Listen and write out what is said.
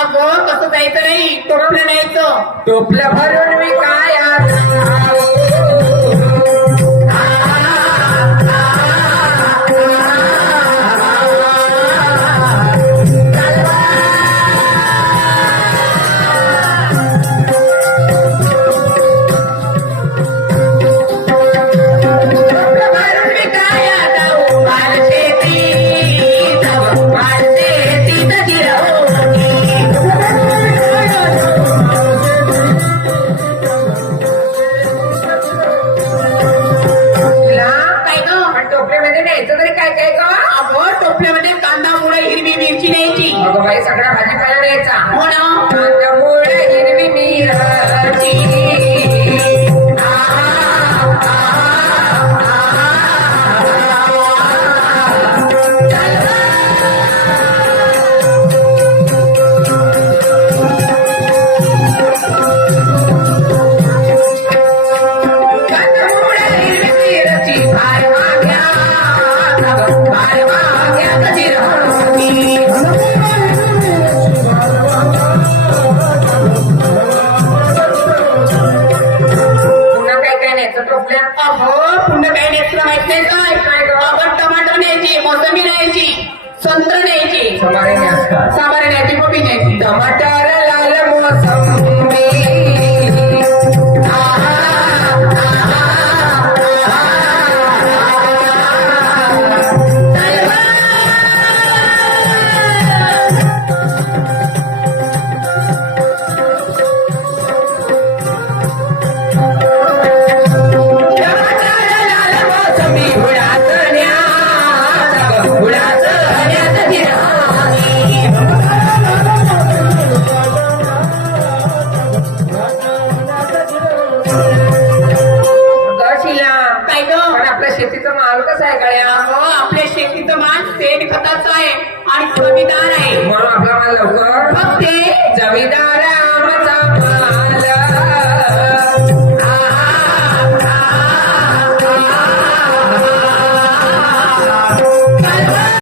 अगं कसं जायचं नाही, टोपलं न्यायचं. टोपलं भरून मी काय सगळ्या भाजीपाला द्यायचा. हो ना. कांदामुळे हिरवी मिरची मोसंबी न्यायची, संत्र न्यायची, सांबार न्यायची, कोबी न्यायची, टमाटर लाल मोसंबी शेतीचा माल कसा आहे गळ्या? आपल्या शेतीचं माल शेण खताचं आहे आणि कमी